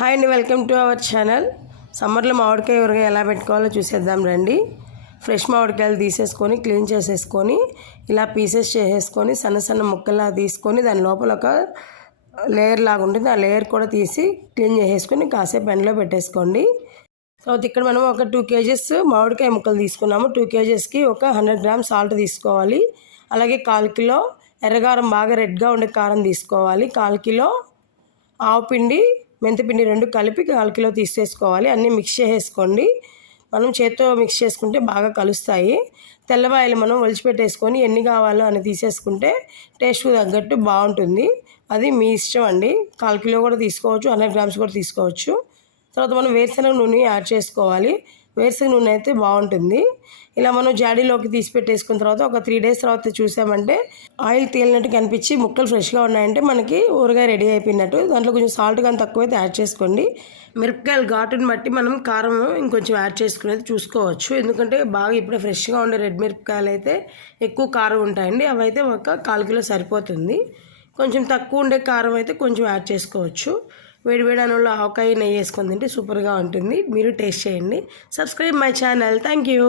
Hi అండి, welcome to our channel. సమ్మర్లో మామిడికాయ ఊరగాయ ఎలా పెట్టుకోవాలో చూసేద్దాం రండి. ఫ్రెష్ మామిడికాయలు తీసేసుకొని క్లీన్ చేసేసుకొని ఇలా పీసెస్ చేసేసుకొని సన్న సన్న ముక్కలా తీసుకొని దాని లోపల ఒక లేయర్ లాగా ఉంటుంది. ఆ లేయర్ కూడా తీసి క్లీన్ చేసేసుకొని కాసేపు ఎండలో పెట్టేసుకోండి. సో ఇక్కడ మనం ఒక 2 kgs మామిడికాయ ముక్కలు తీసుకున్నాము. 2 kgsకి ఒక 100 grams సాల్ట్ తీసుకోవాలి. అలాగే 1/4 కిలో ఎర్రగారం, బాగా రెడ్గా ఉండే కారం తీసుకోవాలి. 1/4 కిలో ఆవుపిండి, మెంతిపిండి 2 కలిపి 1/4 కిలో తీసేసుకోవాలి. అన్నీ మిక్స్ చేసేసుకోండి. మనం చేత్తో మిక్స్ చేసుకుంటే బాగా కలుస్తాయి. తెల్లవాయలు మనం ఒలిచిపెట్టేసుకొని ఎన్ని కావాలో అని తీసేసుకుంటే టేస్ట్కు తగ్గట్టు బాగుంటుంది. అది మీ ఇష్టం అండి. 1/4 కిలో కూడా తీసుకోవచ్చు, 100 grams కూడా తీసుకోవచ్చు. తర్వాత మనం వేరుశనగ నూనె యాడ్ చేసుకోవాలి. వేరుశనగ నూనె అయితే బాగుంటుంది. ఇలా మనం జాడీలోకి తీసి పెట్టేసుకున్న తర్వాత ఒక 3 days తర్వాత చూసామంటే ఆయిల్ తేలినట్టు కనిపించి ముక్కలు ఫ్రెష్గా ఉన్నాయంటే మనకి ఊరగాయ రెడీ అయిపోయినట్టు. దాంట్లో కొంచెం సాల్ట్ కానీ తక్కువైతే యాడ్ చేసుకోండి. మిరపకాయలు ఘాటుని బట్టి మనం కారం ఇంకొంచెం యాడ్ చేసుకునేది చూసుకోవచ్చు. ఎందుకంటే బాగా ఇప్పుడే ఫ్రెష్గా ఉండే రెడ్ మిరపకాయలు అయితే ఎక్కువ కారం ఉంటాయండి. అవి అయితే ఒక 1/4 కిలో సరిపోతుంది. కొంచెం తక్కువ ఉండే కారం అయితే కొంచెం యాడ్ చేసుకోవచ్చు. వేడి వేడి అన్నంలో ఆవకాయ నెయ్యి వేసుకొని తింటే సూపర్గా ఉంటుంది. మీరు టేస్ట్ చేయండి. Subscribe my channel. Thank you.